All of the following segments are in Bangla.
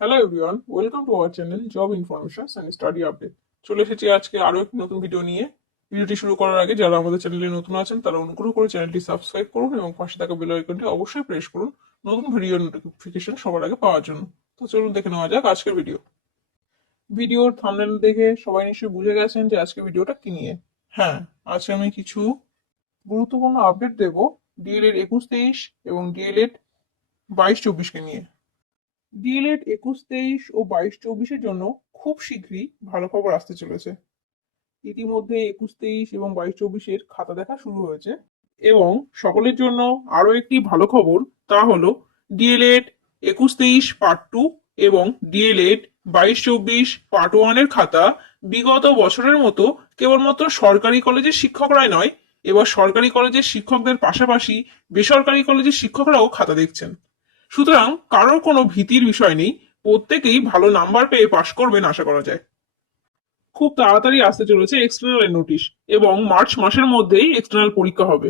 Hello everyone, welcome to our channel job information and study update. চলে এসেছি আজকে আরো একটি নতুন ভিডিও নিয়ে। ভিডিওটি শুরু করার আগে যারা আমাদের চ্যানেলে নতুন আছেন তারা অনুগ্রহ করে চ্যানেলটি সাবস্ক্রাইব করুন এবং পাশে থাকা বেল আইকনটি অবশ্যই প্রেস করুন নতুন ভিডিও নোটিফিকেশন সবার আগে পাওয়ার জন্য। তো চলুন দেখে নেওয়া যাক আজকের ভিডিও। ভিডিওর থাম্বনেল দেখে সবাই নিশ্চয়ই বুঝে গেছেন যে আজকে ভিডিওটা কি নিয়ে। হ্যাঁ, আজকে আমি কিছু গুরুত্বপূর্ণ আপডেট দেব ডিএলএড 21-23 এবং ডিএলএড 22-24কে নিয়ে। ডিএলএড 21-23 ও 22-24-এর জন্য খুব শীঘ্রই ভালো খবর আসতে চলেছে। ইতিমধ্যে 21-23 এবং 22-24-এর খাতা দেখা শুরু হয়েছে এবং সকলের জন্য আরো একটি ভালো খবর, তা হলো ডিএলএড 21-23 পার্ট 2 এবং ডিএলএড 22-24 পার্ট 1 এর খাতা বিগত বছরের মতো কেবলমাত্র সরকারি কলেজের শিক্ষকরাই নয়, এবার সরকারি কলেজের শিক্ষকদের পাশাপাশি বেসরকারি কলেজের শিক্ষকরাও খাতা দেখছেন। সুতরাং কারোর কোনো ভীতির বিষয় নেই, প্রত্যেকেই ভালো নাম্বার পেয়ে পাশ করবেন আশা করা যায়। খুব তাড়াতাড়ি আসতে চলেছে এক্সটার্নাল নোটিশ এবং মার্চ মাসের মধ্যেই এক্সটার্নাল পরীক্ষা হবে।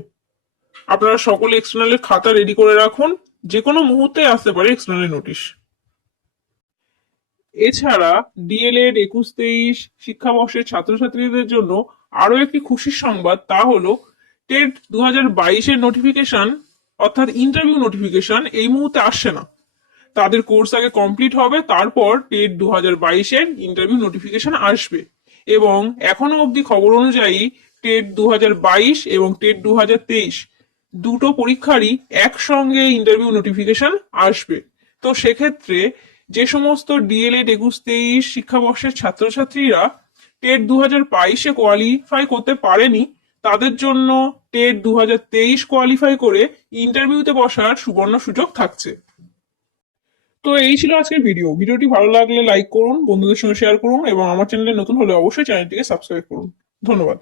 আপনারা সকলে এক্সটার্নালের খাতা রেডি করে রাখুন, যে কোনো মুহূর্তে আসতে পারে এক্সটার্নাল নোটিশ। এছাড়া ডিএলএড 21-23 শিক্ষাবর্ষের ছাত্রছাত্রীদের জন্য আরো একটি খুশির সংবাদ, তা হলো টেট 2022-এর নোটিফিকেশন অর্থাৎ ইন্টারভিউ নোটিফিকেশন এই মুহূর্তে আসছে না। তাদের কোর্স আগে কমপ্লিট হবে, তারপর টেট 2022-এর ইন্টারভিউ নোটিফিকেশন আসবে। এবং এখনো অবধি খবর অনুযায়ী টেট 2022 এবং টেট 2023 দুটো পরীক্ষারই একসঙ্গে ইন্টারভিউ নোটিফিকেশন আসবে। তো সেক্ষেত্রে যে সমস্ত ডিএলএড 21-23 শিক্ষাবর্ষের ছাত্রছাত্রীরা টেট 2022-এ কোয়ালিফাই করতে পারেনি, তাদের জন্য টেট 2023 কোয়ালিফাই করে ইন্টারভিউতে বসার সুবর্ণ সুযোগ থাকছে। তো এই ছিল আজকের ভিডিওটি ভালো লাগলে লাইক করুন, বন্ধুদের সঙ্গে শেয়ার করুন এবং আমার চ্যানেলে নতুন হলে অবশ্যই চ্যানেলটিকে সাবস্ক্রাইব করুন। ধন্যবাদ।